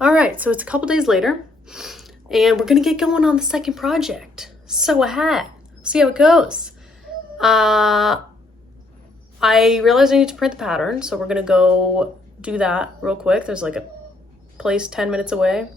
All right, so it's a couple days later and we're gonna get going on the second project. Sew a hat, see how it goes. I realized I need to print the pattern, so we're gonna go do that real quick. There's like a place 10 minutes away.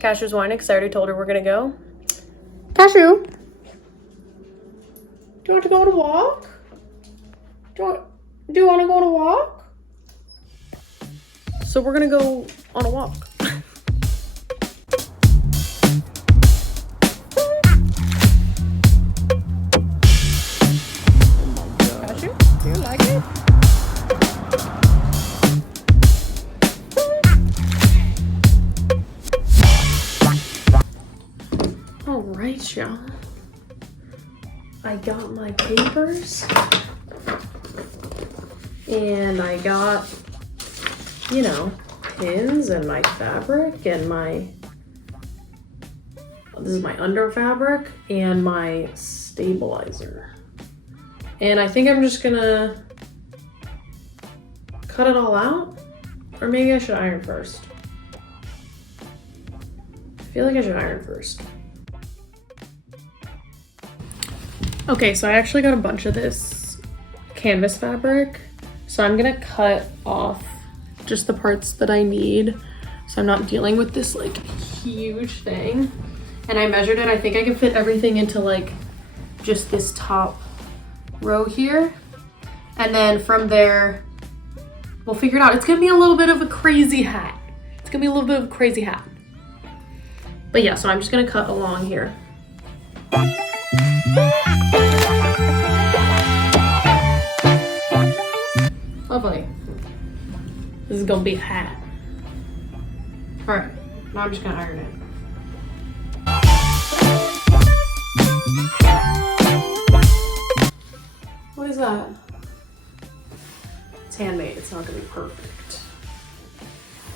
Cashew's whining because I already told her we're gonna go. Cashew, do you want to go on a walk? Do you want to go on a walk? So we're gonna go on a walk. Cashew, do you like it? All right, y'all. I got my papers and I got, you know, pins and my fabric and this is my under fabric and my stabilizer. And I think I'm just gonna cut it all out, or maybe I should iron first. I feel like I should iron first. Okay, so I actually got a bunch of this canvas fabric. So I'm gonna cut off just the parts that I need, so I'm not dealing with this like huge thing. And I measured it, I think I can fit everything into like just this top row here. And then from there, we'll figure it out. It's gonna be a little bit of a crazy hat. It's gonna be a little bit of a crazy hat. But yeah, so I'm just gonna cut along here. Oh, funny. This is gonna be a hat. All right, now I'm just gonna iron it. What is that? It's handmade, it's not gonna be perfect.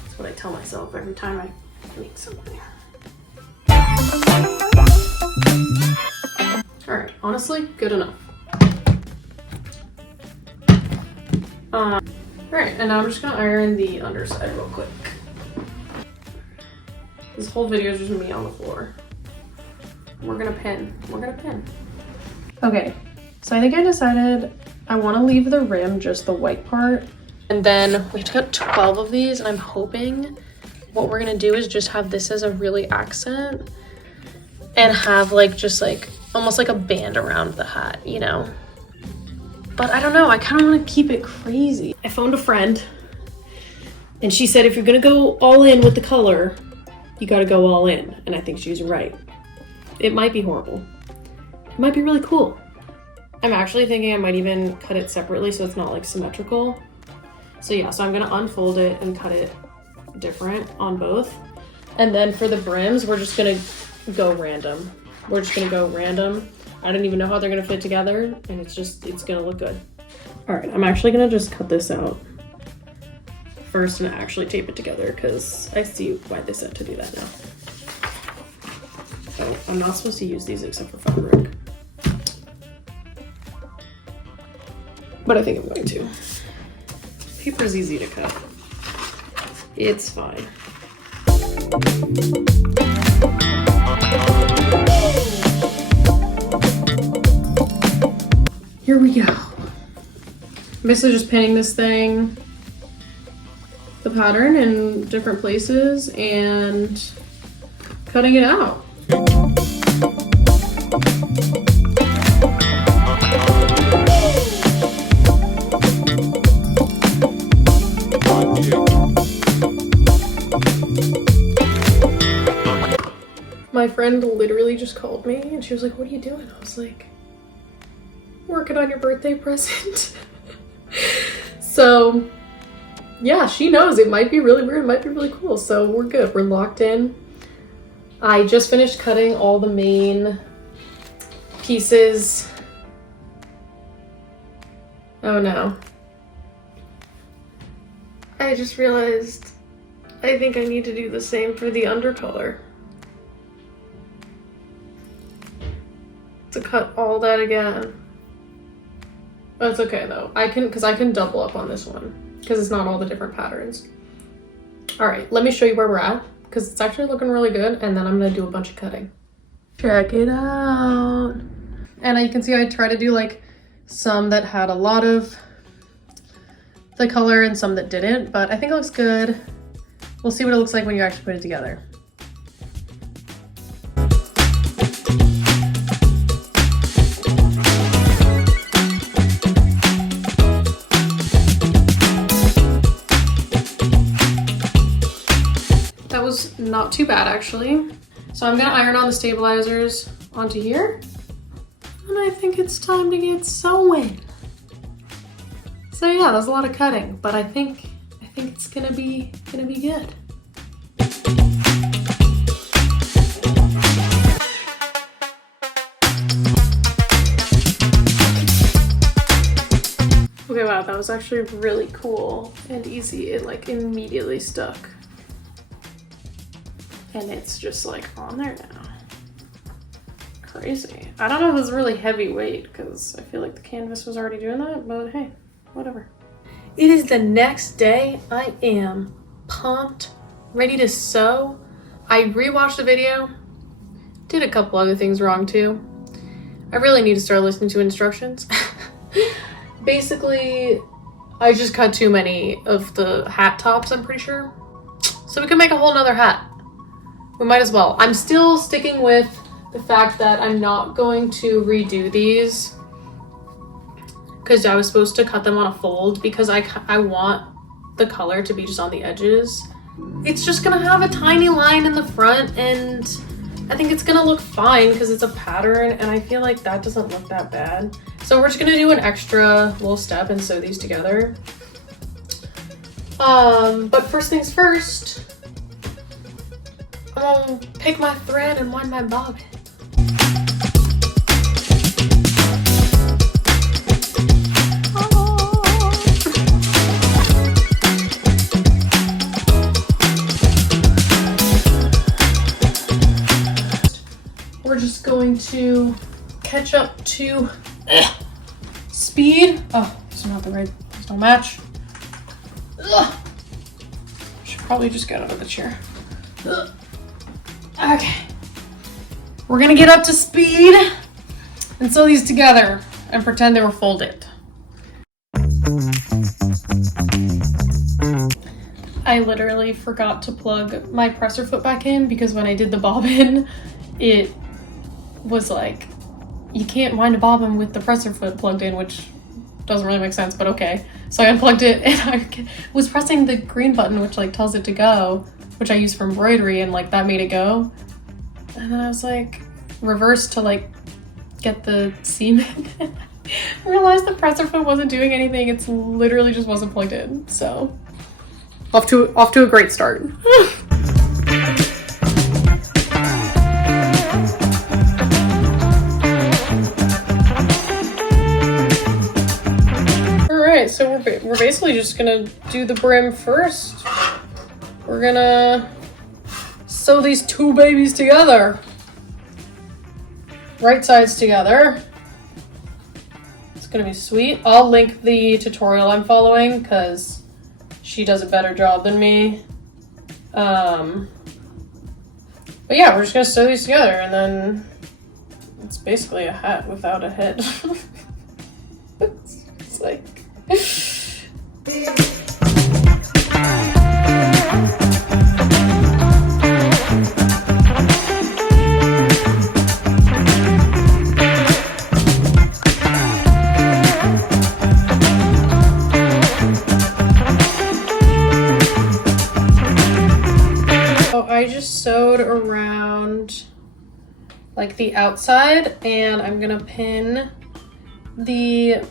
That's what I tell myself every time I make something. All right, honestly, good enough. All right, and now I'm just gonna iron the underside real quick. This whole video is just me on the floor. We're gonna pin. Okay, so I think I decided I wanna leave the rim, just the white part. And then we got 12 of these, and I'm hoping what we're gonna do is just have this as a really accent and have like, just like, almost like a band around the hat, you know? But I don't know, I kind of want to keep it crazy. I phoned a friend and she said, if you're gonna go all in with the color, you gotta go all in. And I think she's right. It might be horrible. It might be really cool. I'm actually thinking I might even cut it separately so it's not like symmetrical. So yeah, so I'm gonna unfold it and cut it different on both. And then for the brims, we're just gonna go random. We're just gonna go random. I don't even know how they're gonna fit together, and it's gonna look good. All right, I'm actually gonna just cut this out first and actually tape it together because I see why they said to do that now. So I'm not supposed to use these except for fabric. But I think I'm going to. Paper's easy to cut. It's fine. Here we go. I'm basically just pinning this thing, the pattern in different places and cutting it out. My friend literally just called me and she was like, what are you doing? I was like, working on your birthday present. So yeah, she knows it might be really weird, it might be really cool. So we're good, we're locked in. I just finished cutting all the main pieces. Oh no. I just realized I think I need to do the same for the undercolor. To cut all that again. That's okay though. I can double up on this one because it's not all the different patterns. All right, let me show you where we're at because it's actually looking really good, and then I'm gonna do a bunch of cutting. Check it out. And you can see I try to do like some that had a lot of the color and some that didn't, but I think it looks good. We'll see what it looks like when you actually put it together. That was not too bad actually. So I'm gonna iron on the stabilizers onto here. And I think it's time to get sewing. So yeah, there's a lot of cutting, but I think it's gonna be good. Okay, wow, that was actually really cool and easy. It like immediately stuck. And it's just like on there now. Crazy. I don't know if it's really heavy weight because I feel like the canvas was already doing that, but hey, whatever. It is the next day. I am pumped, ready to sew. I rewatched the video, did a couple other things wrong too. I really need to start listening to instructions. Basically, I just cut too many of the hat tops, I'm pretty sure. So we can make a whole nother hat. We might as well. I'm still sticking with the fact that I'm not going to redo these because I was supposed to cut them on a fold because I want the color to be just on the edges. It's just gonna have a tiny line in the front and I think it's gonna look fine because it's a pattern and I feel like that doesn't look that bad. So we're just gonna do an extra little step and sew these together. But first things first, I'm gonna pick my thread and wind my bobbin. We're just going to catch up to speed. Oh, it's not the right, it's no match. Ugh. Should probably just get out of the chair. Ugh. Okay, we're gonna get up to speed and sew these together and pretend they were folded. I literally forgot to plug my presser foot back in because when I did the bobbin, it was like, you can't wind a bobbin with the presser foot plugged in, which doesn't really make sense, but okay. So I unplugged it and I was pressing the green button, which like tells it to go, which I use for embroidery, and like that made it go. And then I was like, reverse to like get the seam in. I realized the presser foot wasn't doing anything. It's literally just wasn't plugged in. So off to a great start. All right, so we're basically just gonna do the brim first. We're gonna sew these two babies together. Right sides together. It's gonna be sweet. I'll link the tutorial I'm following because she does a better job than me. But yeah, we're just gonna sew these together and then it's basically a hat without a head. It's like... I just sewed around like the outside and I'm gonna pin the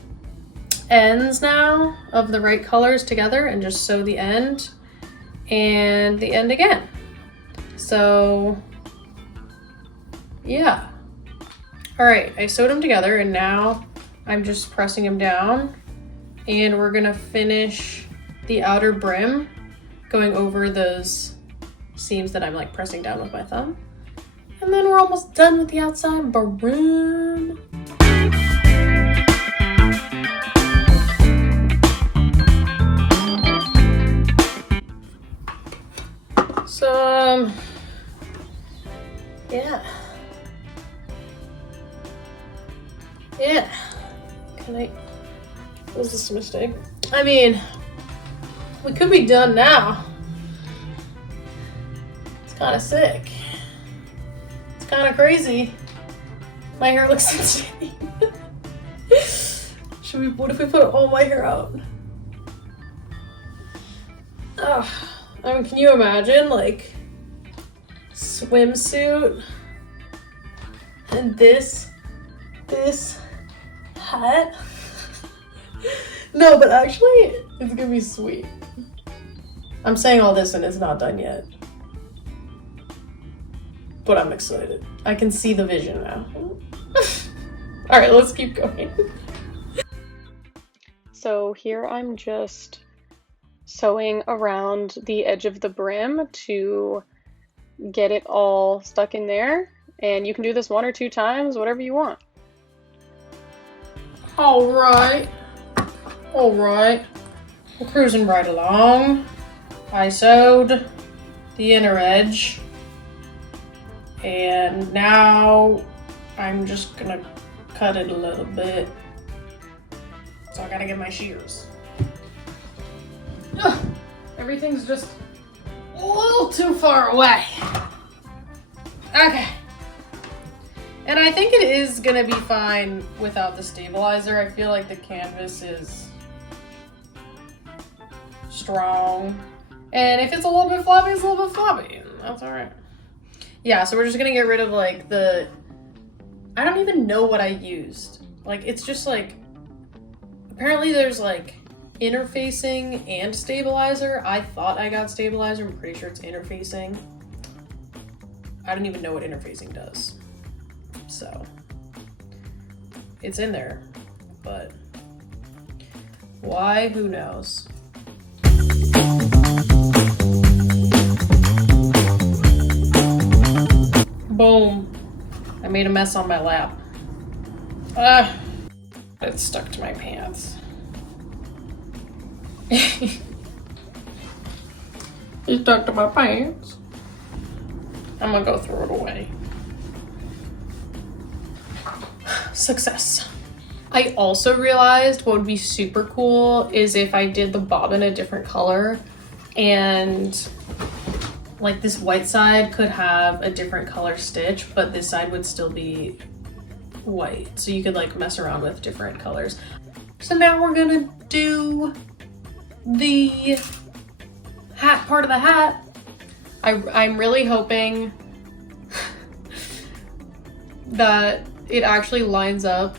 ends now of the right colors together and just sew the end and the end again. So yeah. All right, I sewed them together and now I'm just pressing them down and we're gonna finish the outer brim going over those seams that I'm like pressing down with my thumb. And then we're almost done with the outside brim. So, yeah. Yeah. Was this a mistake? I mean, we could be done now. It's kind of sick. It's kind of crazy. My hair looks insane. What if we put all my hair out? Ugh. I mean, can you imagine, like, swimsuit and this hat? No, but actually, it's gonna be sweet. I'm saying all this and it's not done yet. But I'm excited. I can see the vision now. All right, let's keep going. So here I'm just sewing around the edge of the brim to get it all stuck in there. And you can do this 1 or 2 times, whatever you want. All right. We're cruising right along. I sewed the inner edge. And now I'm just gonna cut it a little bit. So I gotta get my shears. Ugh, everything's just a little too far away. Okay. And I think it is gonna be fine without the stabilizer. I feel like the canvas is strong. And if it's a little bit floppy, it's a little bit floppy. That's all right. Yeah, so we're just gonna get rid of like I don't even know what I used. Like, it's just like, apparently there's like interfacing and stabilizer. I thought I got stabilizer. I'm pretty sure it's interfacing. I don't even know what interfacing does. So it's in there, but why? Who knows? Boom. I made a mess on my lap. It's stuck to my pants. It's stuck to my pants. I'm gonna go throw it away. Success. I also realized what would be super cool is if I did the bobbin a different color, and like this white side could have a different color stitch, but this side would still be white. So you could like mess around with different colors. So now we're gonna do the hat part of the hat. I'm really hoping that it actually lines up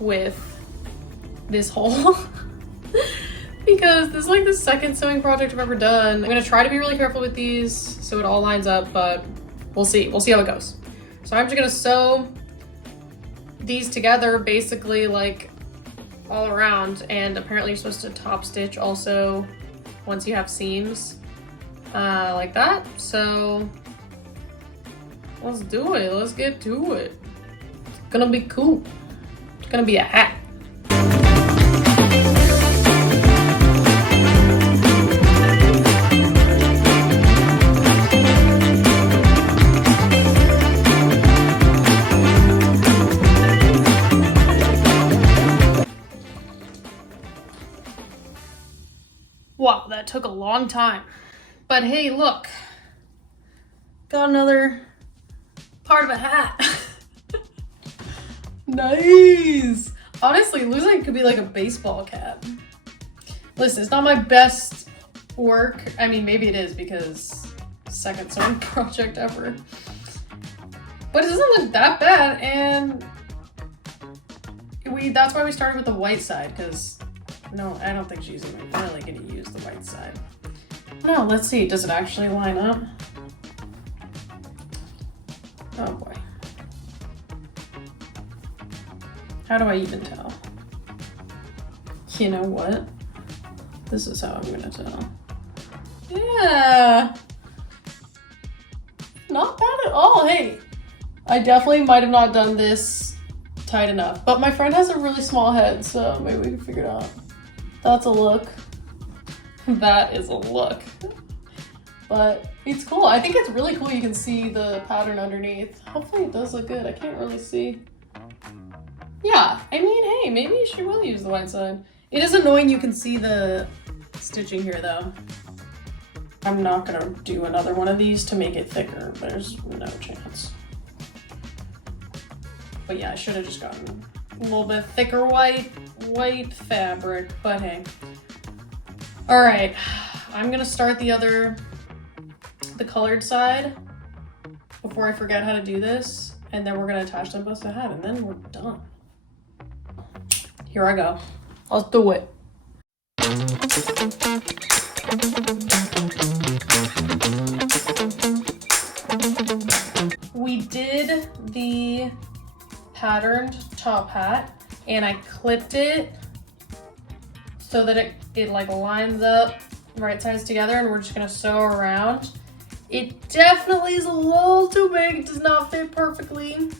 with this hole. Because this is like the second sewing project I've ever done. I'm gonna try to be really careful with these so it all lines up, but we'll see. We'll see how it goes. So I'm just gonna sew these together basically like all around, and apparently you're supposed to top stitch also once you have seams like that. So let's do it. Let's get to it. It's gonna be cool. It's gonna be a hat. Wow, that took a long time. But hey, look. Got another part of a hat. Nice. Honestly, it looks like it could be like a baseball cap. Listen, it's not my best work. I mean, maybe it is because second sewing project ever. But it doesn't look that bad, and that's why we started with the white side, because no, I don't think she's even really gonna use the white side. No, let's see, does it actually line up? Oh boy. How do I even tell? You know what? This is how I'm gonna tell. Yeah. Not bad at all. Hey, I definitely might have not done this tight enough, but my friend has a really small head, so maybe we can figure it out. That's a look. That is a look. But it's cool. I think it's really cool you can see the pattern underneath. Hopefully it does look good. I can't really see. Yeah, I mean, hey, maybe she will use the white side. It is annoying you can see the stitching here though. I'm not gonna do another one of these to make it thicker. There's no chance. But yeah, I should have just gotten a little bit thicker white fabric, but hey. All right, I'm gonna start the colored side before I forget how to do this, and then we're gonna attach them both to the head, and then we're done. Here I go. Let's do it. We did the patterned top hat, and I clipped it so that it like lines up right sides together, and we're just gonna sew around. It definitely is a little too big. It does not fit perfectly,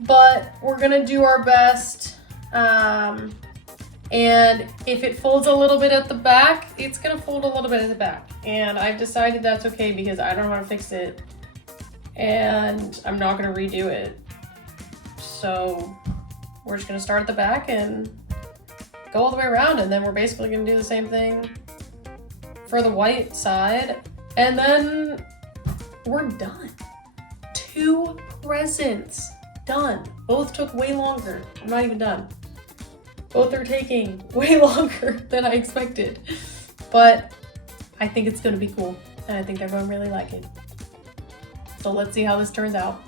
but we're gonna do our best. And if it folds a little bit at the back, it's gonna fold a little bit at the back. And I've decided that's okay because I don't know how to fix it, and I'm not gonna redo it. So we're just gonna start at the back and go all the way around, and then we're basically gonna do the same thing for the white side, and then we're done. 2 presents, done. Both took way longer. I'm not even done. Both are taking way longer than I expected, but I think it's gonna be cool, and I think everyone really like it. So let's see how this turns out.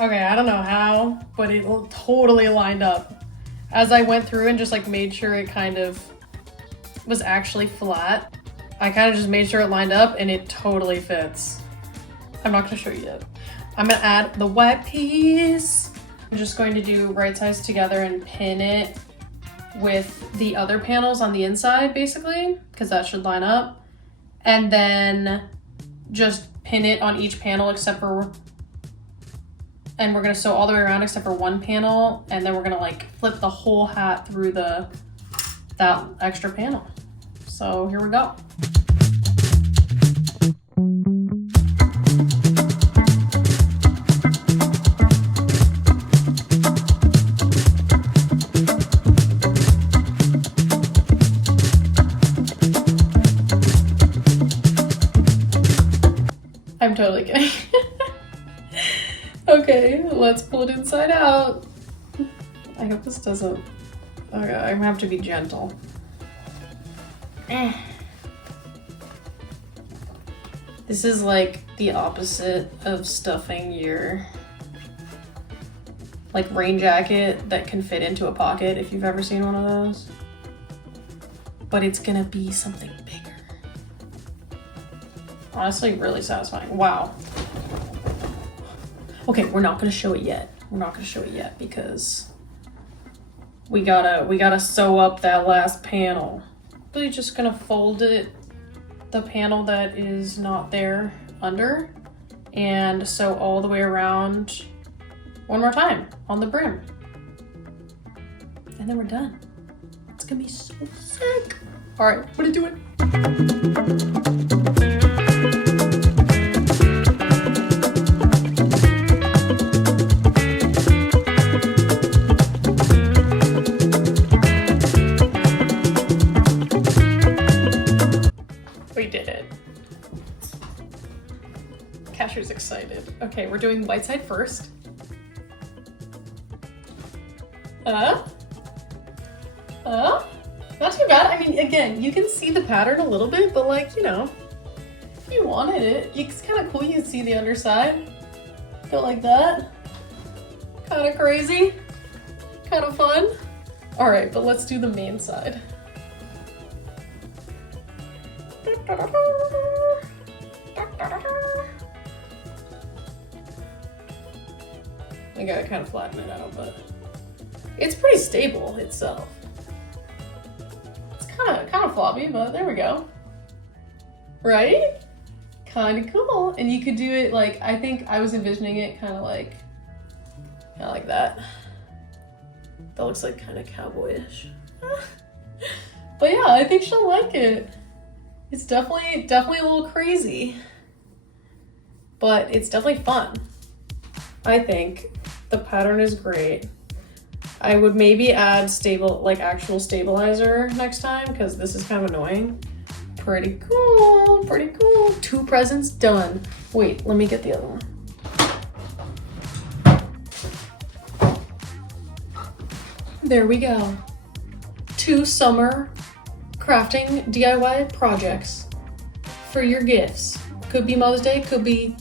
Okay, I don't know how, but it totally lined up. As I went through and just like made sure it kind of was actually flat, I kind of just made sure it lined up, and it totally fits. I'm not gonna show you yet. I'm gonna add the white piece. I'm just going to do right sides together and pin it with the other panels on the inside, basically, because that should line up. And then just pin it on each panel except for, and we're gonna sew all the way around except for one panel, and then we're gonna like flip the whole hat through that extra panel. So here we go. I'm totally kidding. Okay, let's pull it inside out. I hope this doesn't... Okay, I have to be gentle. This is like the opposite of stuffing your like rain jacket that can fit into a pocket, if you've ever seen one of those. But it's gonna be something bigger. Honestly, really satisfying. Wow. Okay, we're not gonna show it yet. We're not gonna show it yet because we gotta sew up that last panel. Really just gonna fold it, the panel that is not there, under, and sew all the way around one more time on the brim. And then we're done. It's gonna be so sick. All right, what are you doing? Casher's excited. Okay, we're doing white side first. Not too bad. I mean, again, you can see the pattern a little bit, but like, you know, if you wanted it, it's kind of cool. You can see the underside. Go like that. Kind of crazy. Kind of fun. All right, but let's do the main side. I gotta kind of flatten it out, but it's pretty stable itself. It's kind of floppy, but there we go. Right? kind of cool. And you could do it like, I think I was envisioning it kind of like that. That looks like kind of cowboyish. But yeah, I think she'll like it. It's definitely a little crazy, but it's definitely fun. I think the pattern is great. I would maybe add actual stabilizer next time because this is kind of annoying. Pretty cool, pretty cool. 2 presents done. Wait, let me get the other one. There we go. 2 summer crafting DIY projects for your gifts. Could be Mother's Day, could be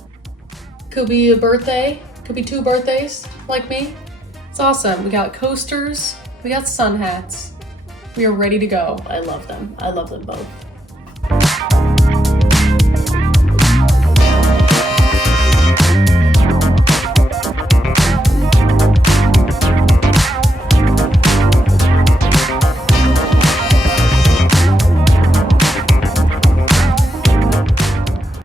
a birthday, could be 2 birthdays like me. It's awesome. We got coasters, we got sun hats. We are ready to go. I love them. I love them both.